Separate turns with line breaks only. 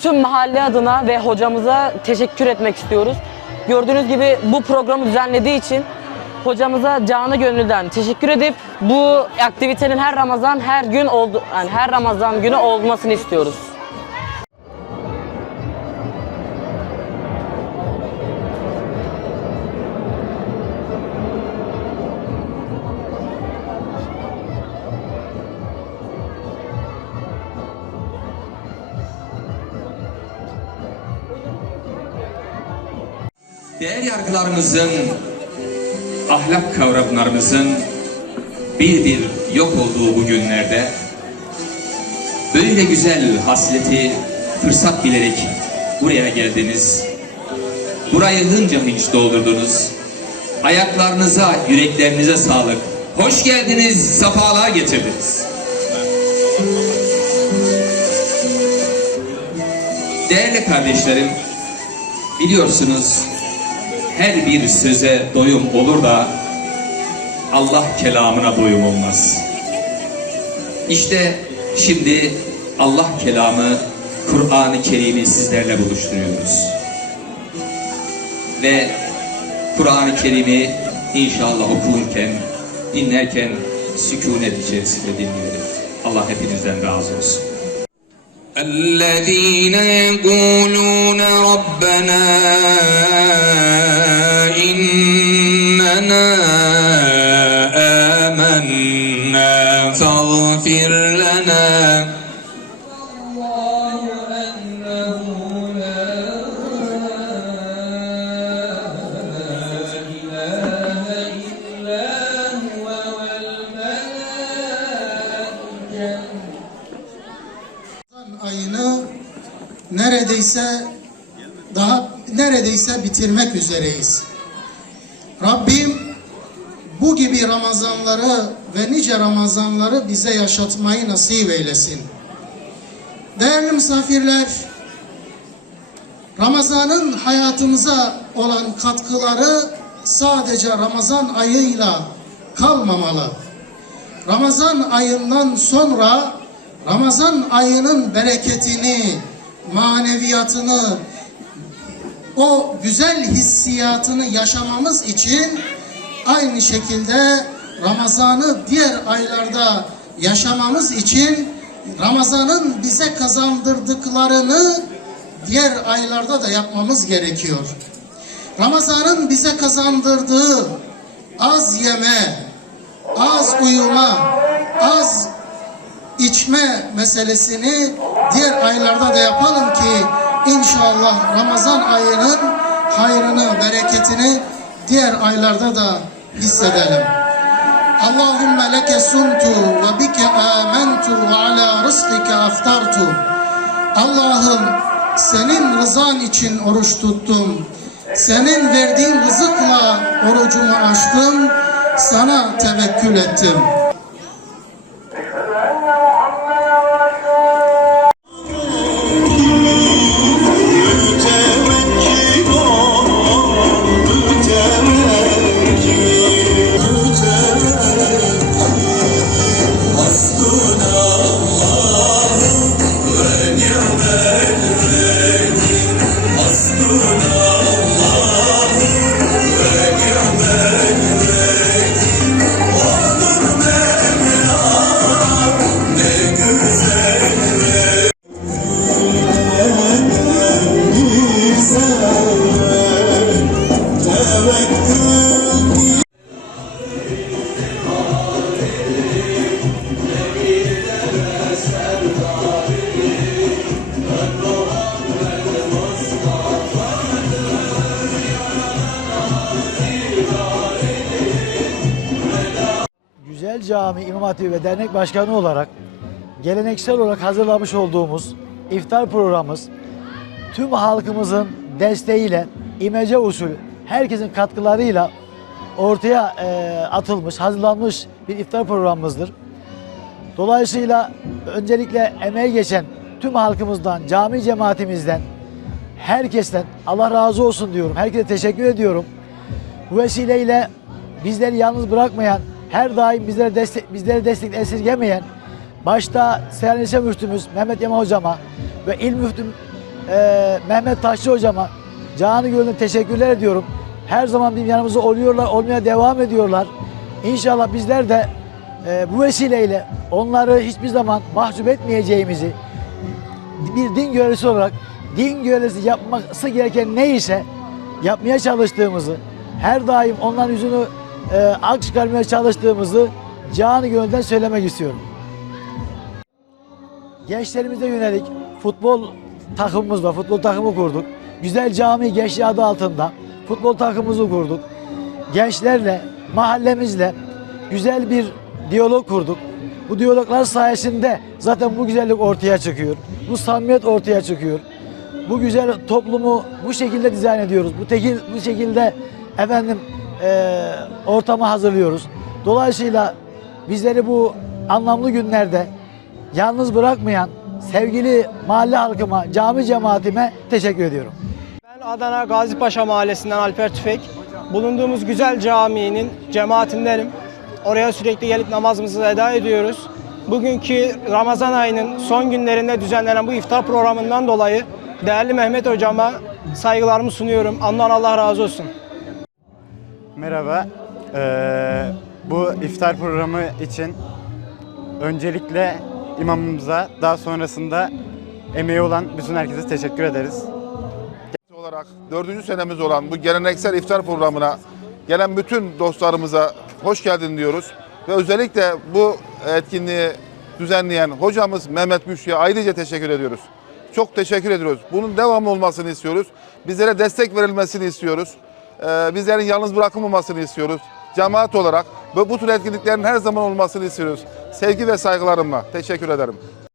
bütün mahalle adına ve hocamıza teşekkür etmek istiyoruz. Gördüğünüz gibi bu programı düzenlediği için hocamıza canı gönülden teşekkür edip bu aktivitenin her Ramazan her gün oldu yani her Ramazan günü olmasını istiyoruz.
Değer yargılarımızın, ahlak kavramlarımızın bir bir yok olduğu bu günlerde böyle güzel hasleti fırsat bilerek buraya geldiniz. Burayı hınca hınç doldurdunuz. Ayaklarınıza, yüreklerinize sağlık. Hoş geldiniz, safalığa getirdiniz. Değerli kardeşlerim, biliyorsunuz her bir söze doyum olur da Allah kelamına doyum olmaz. İşte şimdi Allah kelamı Kur'an-ı Kerim'i sizlerle buluşturuyoruz. Ve Kur'an-ı Kerim'i inşallah okurken, dinlerken sükunet içerisinde dinleyelim. Allah hepinizden razı olsun.
الذين يقولون ربنا إننا آمنا فاغفر لنا
neredeyse daha neredeyse bitirmek üzereyiz. Rabbim bu gibi Ramazanları ve nice Ramazanları bize yaşatmayı nasip eylesin. Değerli misafirler, Ramazan'ın hayatımıza olan katkıları sadece Ramazan ayıyla kalmamalı. Ramazan ayından sonra Ramazan ayının bereketini, maneviyatını, o güzel hissiyatını yaşamamız için aynı şekilde Ramazan'ı diğer aylarda yaşamamız için Ramazan'ın bize kazandırdıklarını diğer aylarda da yapmamız gerekiyor. Ramazan'ın bize kazandırdığı az yeme, az uyuma, az içme meselesini diğer aylarda da yapalım ki inşallah Ramazan ayının hayrını, bereketini diğer aylarda da hissedelim. Allahümme leke suntu ve bike amentu ve ala rızkike aftartu. Allah'ım senin rızan için oruç tuttum. Senin verdiğin rızıkla orucumu açtım. Sana tevekkül ettim.
Hatibi ve Dernek Başkanı olarak geleneksel olarak hazırlamış olduğumuz iftar programımız tüm halkımızın desteğiyle imece usul herkesin katkılarıyla ortaya e, atılmış, hazırlanmış bir iftar programımızdır. Dolayısıyla öncelikle emeği geçen tüm halkımızdan, cami cemaatimizden, herkesten Allah razı olsun diyorum. Herkese teşekkür ediyorum. Bu vesileyle bizleri yalnız bırakmayan, her daim bizlere destek, bizlere destek esirgemeyen, başta Seyhan Müftümüz Mehmet Yama Hocama ve İl Müftüm e, Mehmet Taşçı hocama canı gönülden teşekkürler ediyorum. Her zaman bizim yanımızda oluyorlar, olmaya devam ediyorlar. İnşallah bizler de e, bu vesileyle onları hiçbir zaman mahcup etmeyeceğimizi bir din görevlisi olarak din görevlisi yapması gereken neyse yapmaya çalıştığımızı, her daim onların yüzünü e, ak çıkarmaya çalıştığımızı canı gönülden söylemek istiyorum. Gençlerimize yönelik futbol takımımız var. Futbol takımı kurduk. Güzel Cami Gençliği adı altında futbol takımımızı kurduk. Gençlerle, mahallemizle güzel bir diyalog kurduk. Bu diyaloglar sayesinde zaten bu güzellik ortaya çıkıyor. Bu samimiyet ortaya çıkıyor. Bu güzel toplumu bu şekilde dizayn ediyoruz. Bu tekil, bu şekilde efendim eee ortamı hazırlıyoruz. Dolayısıyla bizleri bu anlamlı günlerde yalnız bırakmayan sevgili mahalle halkıma, cami cemaatime teşekkür ediyorum.
Ben Adana Gazipaşa Mahallesi'nden Alper Tüfek. Bulunduğumuz güzel caminin cemaatindenim. Oraya sürekli gelip namazımızı eda ediyoruz. Bugünkü Ramazan ayının son günlerinde düzenlenen bu iftar programından dolayı değerli Mehmet hocama saygılarımı sunuyorum. Ondan Allah razı olsun.
Merhaba. Ee, bu iftar programı için öncelikle imamımıza daha sonrasında emeği olan bütün herkese teşekkür ederiz.
olarak dördüncü senemiz olan bu geleneksel iftar programına gelen bütün dostlarımıza hoş geldin diyoruz. Ve özellikle bu etkinliği düzenleyen hocamız Mehmet Müşri'ye ayrıca teşekkür ediyoruz. Çok teşekkür ediyoruz. Bunun devamlı olmasını istiyoruz. Bizlere destek verilmesini istiyoruz. Ee, bizlerin yalnız bırakılmamasını istiyoruz. Cemaat olarak ve bu tür etkinliklerin her zaman olmasını istiyoruz. Sevgi ve saygılarımla teşekkür ederim.